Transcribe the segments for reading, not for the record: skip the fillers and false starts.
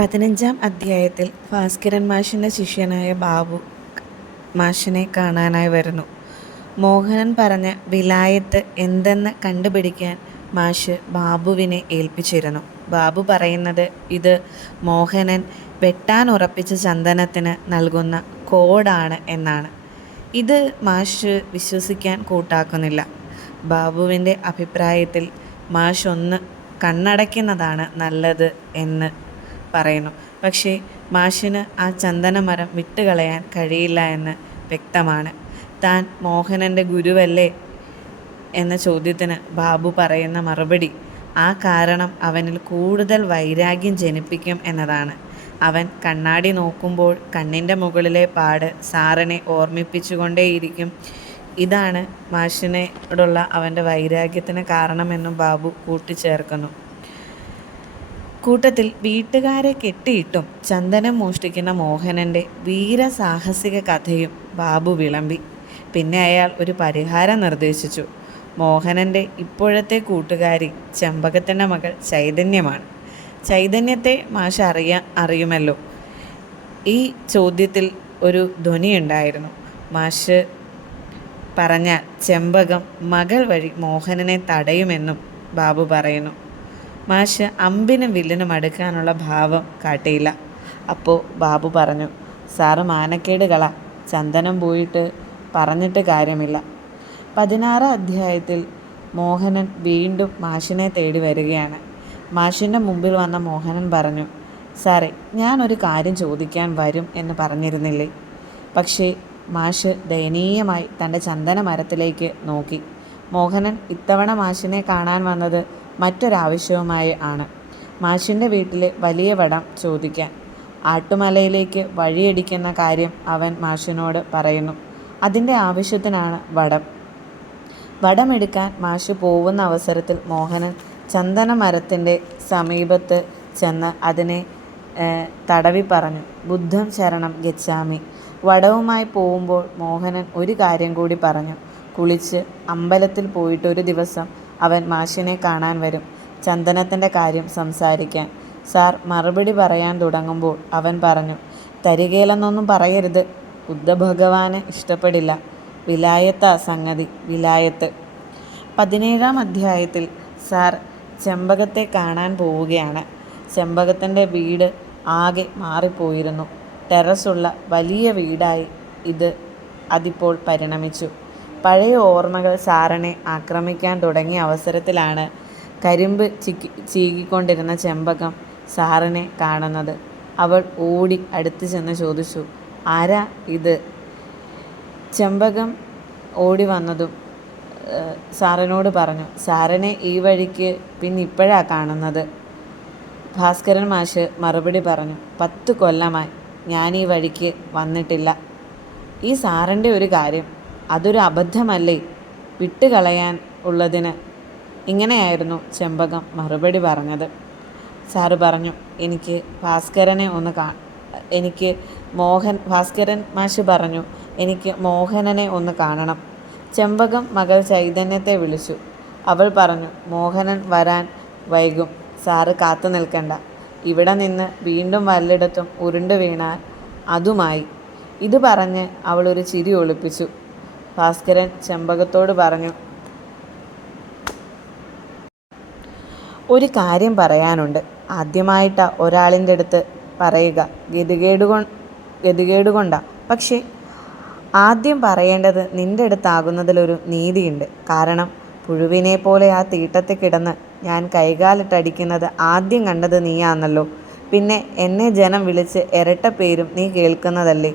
15-ാം അധ്യായത്തിൽ ഭാസ്കരൻ മാഷിൻ്റെ ശിഷ്യനായ ബാബു മാഷിനെ കാണാനായി വരുന്നു. മോഹനൻ പറഞ്ഞ വിലായത്ത് എന്തെന്ന് കണ്ടുപിടിക്കാൻ മാഷ് ബാബുവിനെ ഏൽപ്പിച്ചിരുന്നു. ബാബു പറയുന്നത് ഇത് മോഹനൻ വെട്ടാൻ ഉറപ്പിച്ച ചന്ദനത്തിന് നൽകുന്ന കോഡാണ് എന്നാണ്. ഇത് മാഷ് വിശ്വസിക്കാൻ കൂട്ടാക്കുന്നില്ല. ബാബുവിൻ്റെ അഭിപ്രായത്തിൽ മാഷ് ഒന്ന് കണ്ണടയ്ക്കുന്നതാണ് നല്ലത് എന്ന് പറയുന്നു. പക്ഷേ മാഷിന് ആ ചന്ദനമരം വിട്ടുകളയാൻ കഴിയില്ല എന്ന് വ്യക്തമാണ്. താൻ മോഹനൻ്റെ ഗുരുവല്ലേ എന്ന ചോദ്യത്തിന് ബാബു പറയുന്ന മറുപടി ആ കാരണം അവനിൽ കൂടുതൽ വൈരാഗ്യം ജനിപ്പിക്കും എന്നതാണ്. അവൻ കണ്ണാടി നോക്കുമ്പോൾ കണ്ണിൻ്റെ മുകളിലെ പാട് സാറിനെ ഓർമ്മിപ്പിച്ചുകൊണ്ടേയിരിക്കും. ഇതാണ് മാഷിനോടുള്ള അവൻ്റെ വൈരാഗ്യത്തിന് കാരണമെന്നും ബാബു കൂട്ടിച്ചേർക്കുന്നു. കൂട്ടത്തിൽ വീട്ടുകാരെ കെട്ടിയിട്ടും ചന്ദനം മോഷ്ടിക്കുന്ന മോഹനൻ്റെ വീരസാഹസിക കഥയും ബാബു വിളമ്പി. പിന്നെ അയാൾ ഒരു പരിഹാരം നിർദ്ദേശിച്ചു. മോഹനൻ്റെ ഇപ്പോഴത്തെ കൂട്ടുകാരി ചെമ്പകത്തിൻ്റെ മകൾ ചൈതന്യമാണ്. ചൈതന്യത്തെ മാഷ് അറിയുമല്ലോ. ഈ ചോദ്യത്തിൽ ഒരു ധ്വനിയുണ്ടായിരുന്നു. മാഷ് പറഞ്ഞാൽ ചെമ്പകം മകൾ വഴി മോഹനനെ തടയുമെന്നും ബാബു പറയുന്നു. മാഷ് അമ്പിനും വില്ലിനും അടുക്കാനുള്ള ഭാവം കാട്ടിയില്ല. അപ്പോൾ ബാബു പറഞ്ഞു, സാറ് മാനക്കേട് കള, ചന്ദനം പോയിട്ട് പറഞ്ഞിട്ട് കാര്യമില്ല. 16-ാം അധ്യായത്തിൽ മോഹനൻ വീണ്ടും മാഷിനെ തേടി വരികയാണ്. മാഷിൻ്റെ മുമ്പിൽ വന്ന മോഹനൻ പറഞ്ഞു, സാറേ, ഞാനൊരു കാര്യം ചോദിക്കാൻ വരും എന്ന് പറഞ്ഞിരുന്നില്ലേ? പക്ഷേ മാഷ് ദയനീയമായി തൻ്റെ ചന്ദന മരത്തിലേക്ക് നോക്കി. മോഹനൻ ഇത്തവണ മാഷിനെ കാണാൻ വന്നത് മറ്റൊരാവശ്യവുമായി ആണ്. മാഷിൻ്റെ വീട്ടിലെ വലിയ വടം ചോദിക്കാൻ. ആട്ടുമലയിലേക്ക് വഴിയടിക്കുന്ന കാര്യം അവൻ മാഷിനോട് പറയുന്നു. അതിൻ്റെ ആവശ്യത്തിനാണ് വടം. വടമെടുക്കാൻ മാഷ് പോവുന്ന അവസരത്തിൽ മോഹനൻ ചന്ദന മരത്തിൻ്റെ സമീപത്ത് ചെന്ന് അതിനെ തടവി പറഞ്ഞു, ബുദ്ധം ശരണം ഗച്ഛാമി. വടവുമായി പോവുമ്പോൾ മോഹനൻ ഒരു കാര്യം കൂടി പറഞ്ഞു. കുളിച്ച് അമ്പലത്തിൽ പോയിട്ട് ഒരു ദിവസം അവൻ മാഷിനെ കാണാൻ വരും, ചന്ദനത്തിൻ്റെ കാര്യം സംസാരിക്കാൻ. സാർ മറുപടി പറയാൻ തുടങ്ങുമ്പോൾ അവൻ പറഞ്ഞു, തരികേലെന്നൊന്നും പറയരുത്, ബുദ്ധഭഗവാന് ഇഷ്ടപ്പെടില്ല. വിലായത്താ സംഗതി, വിലായത്ത്. 17-ാം അധ്യായത്തിൽ സാർ ചെമ്പകത്തെ കാണാൻ പോവുകയാണ്. ചെമ്പകത്തിൻ്റെ വീട് ആകെ മാറിപ്പോയിരുന്നു. ടെറസുള്ള വലിയ വീടായി അതിപ്പോൾ പരിണമിച്ചു. പഴയ ഓർമ്മകൾ സാറിനെ ആക്രമിക്കാൻ തുടങ്ങിയ അവസരത്തിലാണ് കരിമ്പ് ചീകിക്കൊണ്ടിരുന്ന ചെമ്പകം സാറിനെ കാണുന്നത്. അവൾ ഓടി അടുത്ത് ചെന്ന് ചോദിച്ചു, ആരാ ഇത്? ചെമ്പകം ഓടി വന്നതും സാറിനോട് പറഞ്ഞു, സാറിനെ ഈ വഴിക്ക് പിന്നിപ്പോഴാണ് കാണുന്നത്. ഭാസ്കരൻ മാഷ് മറുപടി പറഞ്ഞു, 10 കൊല്ലമായി ഞാൻ ഈ വഴിക്ക് വന്നിട്ടില്ല. ഈ സാറിൻ്റെ ഒരു കാര്യം, അതൊരു അബദ്ധമല്ലേ? വിട്ടുകളയാൻ ഉള്ളതിന്. ഇങ്ങനെയായിരുന്നു ചെമ്പകം മറുപടി പറഞ്ഞത്. സാറ് പറഞ്ഞു, എനിക്ക് ഭാസ്കരനെ ഒന്ന് ഭാസ്കരൻ മാഷ് പറഞ്ഞു, എനിക്ക് മോഹനനെ ഒന്ന് കാണണം. ചെമ്പകം മകൾ ചൈതന്യത്തെ വിളിച്ചു. അവൾ പറഞ്ഞു, മോഹനൻ വരാൻ വൈകും, സാറ് കാത്തു നിൽക്കണ്ട. ഇവിടെ നിന്ന് വീണ്ടും വല്ലിടത്തും ഉരുണ്ടു വീണാൽ അതുമായി. ഇത് പറഞ്ഞ് അവളൊരു ചിരി ഒളിപ്പിച്ചു. ഭാസ്കരൻ ചെമ്പകത്തോട് പറഞ്ഞു, ഒരു കാര്യം പറയാനുണ്ട്. ആദ്യമായിട്ടാ ഒരാളിൻ്റെ അടുത്ത് പറയുക, ഗതികേടുകൊണ്ടാ. പക്ഷേ ആദ്യം പറയേണ്ടത് നിൻ്റെ അടുത്താകുന്നതിലൊരു നീതിയുണ്ട്. കാരണം പുഴുവിനെ പോലെ ആ തീട്ടത്തിൽ കിടന്ന് ഞാൻ കൈകാലിട്ടടിക്കുന്നത് ആദ്യം കണ്ടത് നീയാന്നല്ലോ. പിന്നെ എന്നെ ജനം വിളിച്ച് ഇരട്ടപ്പേരും നീ കേൾക്കുന്നതല്ലേ.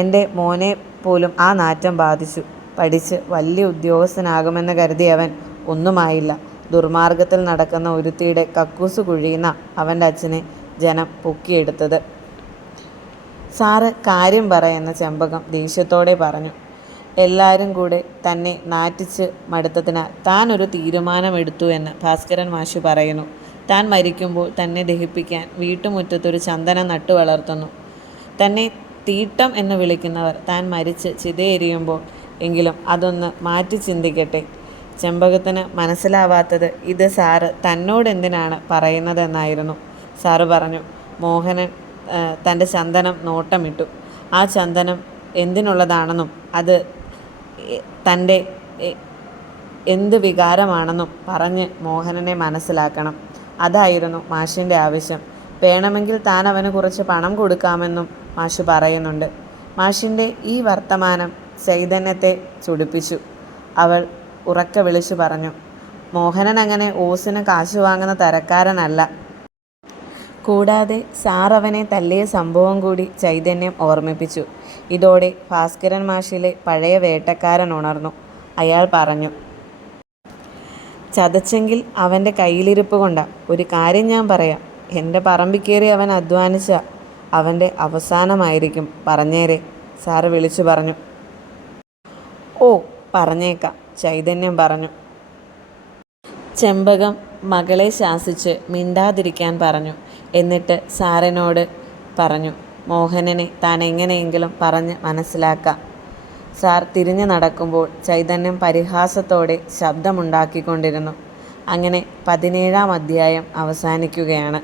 എൻ്റെ മോനെ പോലും ആ നാറ്റം ബാധിച്ചു. പഠിച്ച് വലിയ ഉദ്യോഗസ്ഥനാകുമെന്ന് കരുതിയവൻ ഒന്നുമായില്ല. ദുർമാർഗത്തിൽ നടക്കുന്ന ഒരുത്തിയുടെ കക്കൂസ് കുഴിയുന്ന അവൻ്റെ അച്ഛനെ ജനം പൊക്കിയെടുത്തത്. സാറ് കാര്യം പറയുന്ന ചെമ്പകം ദേഷ്യത്തോടെ പറഞ്ഞു. എല്ലാവരും കൂടെ തന്നെ നാറ്റിച്ച് മടുത്തതിനാൽ താൻ ഒരു തീരുമാനമെടുത്തു എന്ന് ഭാസ്കരൻ മാഷ് പറയുന്നു. താൻ മരിക്കുമ്പോൾ തന്നെ ദഹിപ്പിക്കാൻ വീട്ടുമുറ്റത്തൊരു ചന്ദനം നട്ടു വളർത്തുന്നു. തന്നെ തീട്ടം എന്ന് വിളിക്കുന്നവർ താൻ മരിച്ച് ചിതയെരിയുമ്പോൾ എങ്കിലും അതൊന്ന് മാറ്റി ചിന്തിക്കട്ടെ. ചെമ്പകത്തിന് മനസ്സിലാവാത്തത് ഇത് സാറ് തന്നോടെന്തിനാണ് പറയുന്നതെന്നായിരുന്നു. സാറ് പറഞ്ഞു, മോഹനൻ തൻ്റെ ചന്ദനം നോട്ടമിട്ടു. ആ ചന്ദനം എന്തിനുള്ളതാണെന്നും അത് തൻ്റെ എന്ത് വികാരമാണെന്നും പറഞ്ഞ് മോഹനനെ മനസ്സിലാക്കണം. അതായിരുന്നു മാഷിൻ്റെ ആവശ്യം. വേണമെങ്കിൽ താൻ അവന് കുറച്ച് പണം കൊടുക്കാമെന്നും മാഷ് പറയുന്നുണ്ട്. മാഷിൻ്റെ ഈ വർത്തമാനം ചൈതന്യത്തെ ചൊടിപ്പിച്ചു. അവൾ ഉറക്കെ വിളിച്ചു പറഞ്ഞു, മോഹനൻ അങ്ങനെ ഓസിന് കാശ് വാങ്ങുന്ന തരക്കാരനല്ല. കൂടാതെ സാർ അവനെ തല്ലിയ സംഭവം കൂടി ചൈതന്യം ഓർമ്മിപ്പിച്ചു. ഇതോടെ ഭാസ്കരൻ മാഷിലെ പഴയ വേട്ടക്കാരൻ ഉണർന്നു. അയാൾ പറഞ്ഞു, ചതച്ചെങ്കിൽ അവൻ്റെ കയ്യിലിരിപ്പ് കൊണ്ടാ. ഒരു കാര്യം ഞാൻ പറയാം, എൻ്റെ പറമ്പിൽ കയറി അവൻ അധ്വാനിച്ച അവൻ്റെ അവസാനമായിരിക്കും. പറഞ്ഞേരെ, സാറ് വിളിച്ചു പറഞ്ഞു. ഓ, പറഞ്ഞേക്കാം, ചൈതന്യം പറഞ്ഞു. ചെമ്പകം മകളെ ശാസിച്ച് മിണ്ടാതിരിക്കാൻ പറഞ്ഞു. എന്നിട്ട് സാറിനോട് പറഞ്ഞു, മോഹനനെ താൻ എങ്ങനെയെങ്കിലും പറഞ്ഞ് മനസ്സിലാക്കാം. സാർ തിരിഞ്ഞു നടക്കുമ്പോൾ ചൈതന്യം പരിഹാസത്തോടെ ശബ്ദമുണ്ടാക്കിക്കൊണ്ടിരുന്നു. അങ്ങനെ 17-ാം അധ്യായം അവസാനിക്കുകയാണ്.